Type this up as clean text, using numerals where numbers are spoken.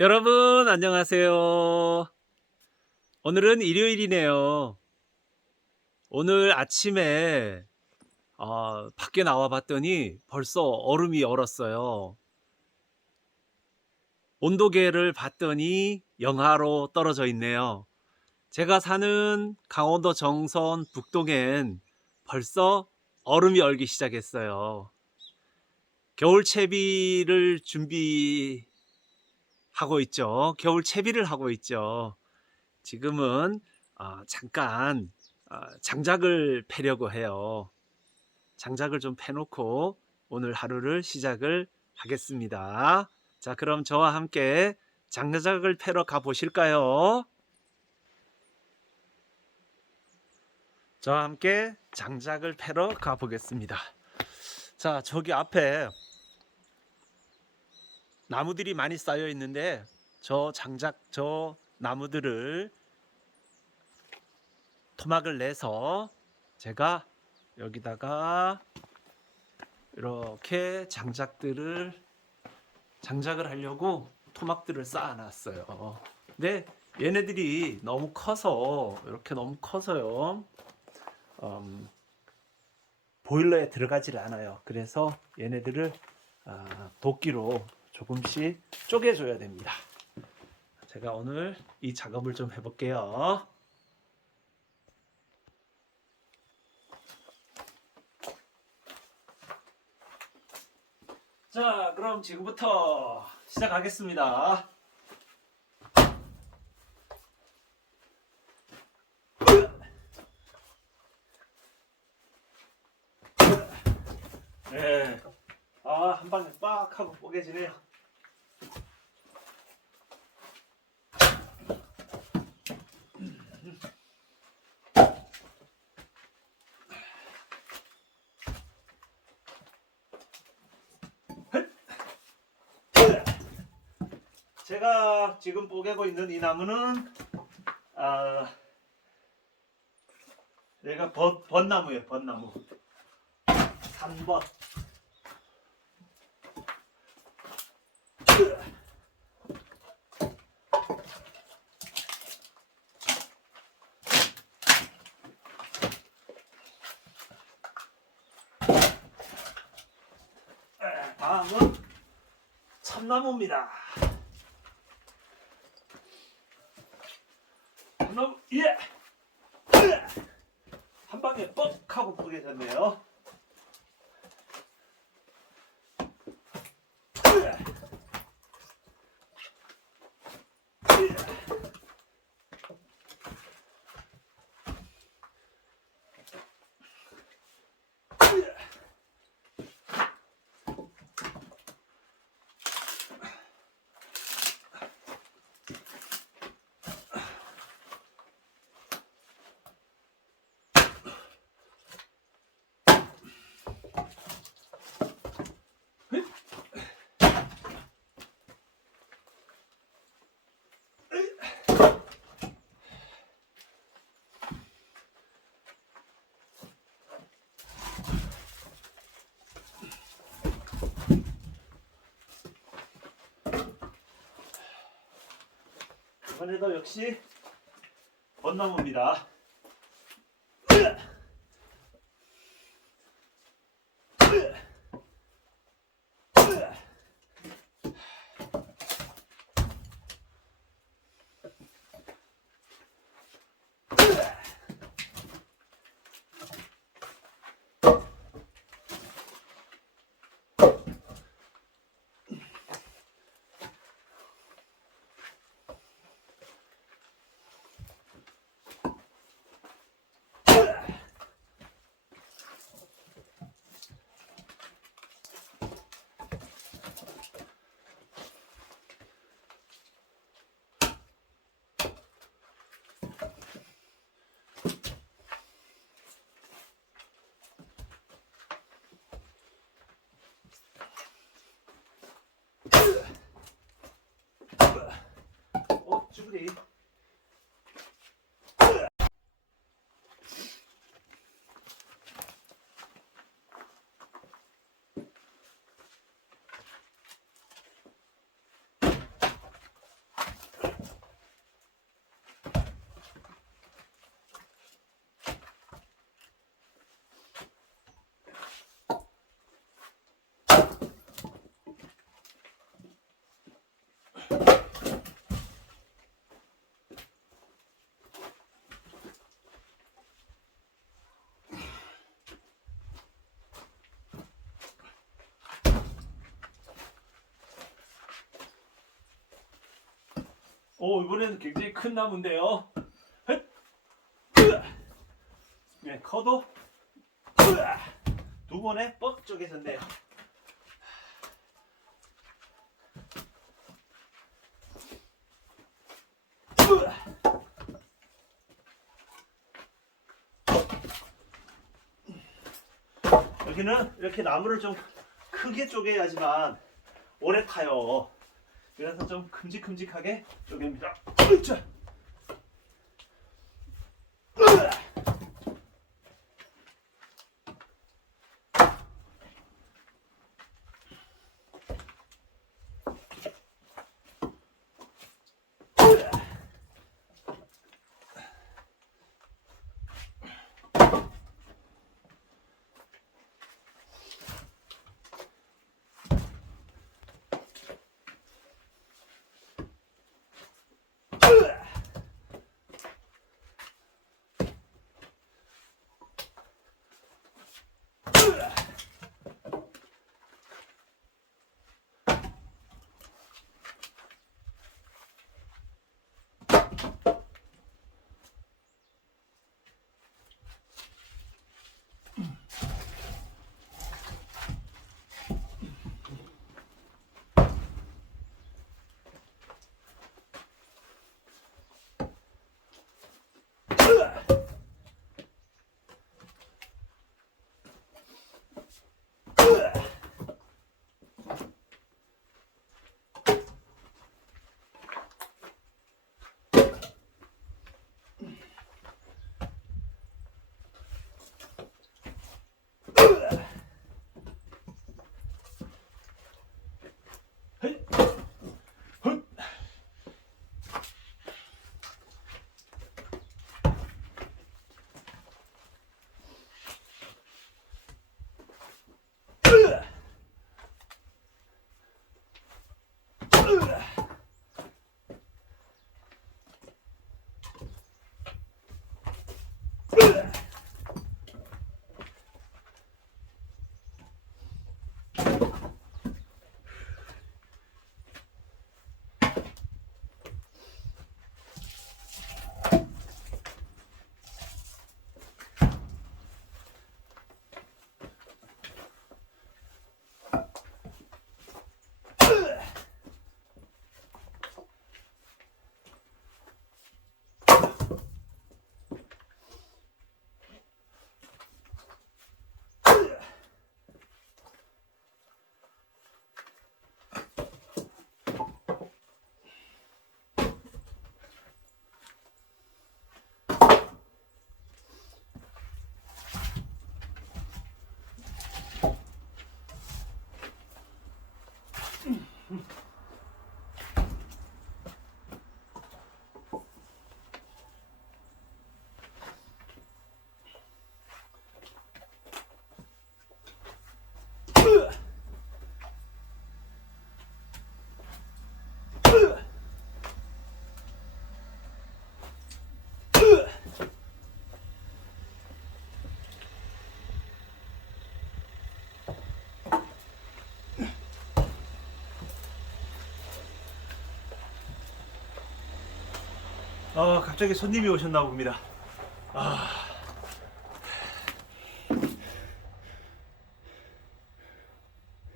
여러분 안녕하세요. 오늘은 일요일이네요. 오늘 아침에 밖에 나와 봤더니 벌써 얼음이 얼었어요. 온도계를 봤더니 영하로 떨어져 있네요. 제가 사는 강원도 정선 북동엔 벌써 얼음이 얼기 시작했어요. 겨울 채비를 준비하고 있죠. 겨울 채비를 하고 있죠. 지금은 잠깐 장작을 패려고 해요. 장작을 좀 패놓고 오늘 하루를 시작을 하겠습니다. 자, 그럼 저와 함께 장작을 패러 가 보실까요? 저와 함께 장작을 패러 가 보겠습니다. 자, 저기 앞에 나무들이 많이 쌓여 있는데 저 나무들을 토막을 내서 제가 여기다가 이렇게 장작을 하려고 토막들을 쌓아 놨어요. 근데 얘네들이 너무 커서요. 보일러에 들어가질 않아요. 그래서 얘네들을 도끼로 조금씩 쪼개줘야 됩니다. 제가 오늘 이 작업을 좀 해볼게요. 자, 그럼 지금부터 시작하겠습니다. 네. 한 방에 빡 하고 뽀개지네요. 제가 지금 뽀개고 있는 이 나무는 얘가 벚나무예요. 벚나무. 산벗. 다음은 참나무입니다. 참나무, 예! 한 방에 뻑 하고 뽀개졌네요. 이번에도 역시 벚나무입니다. 쭈그리. 오, 이번에는 굉장히 큰 나무인데요. 네, 커도 두 번에 뻑 쪼개졌네요. 여기는 이렇게 나무를 좀 크게 쪼개야지만 오래 타요. 그래서 좀 큼직큼직하게 쪼갭니다. 으쌰! 갑자기 손님이 오셨나 봅니다.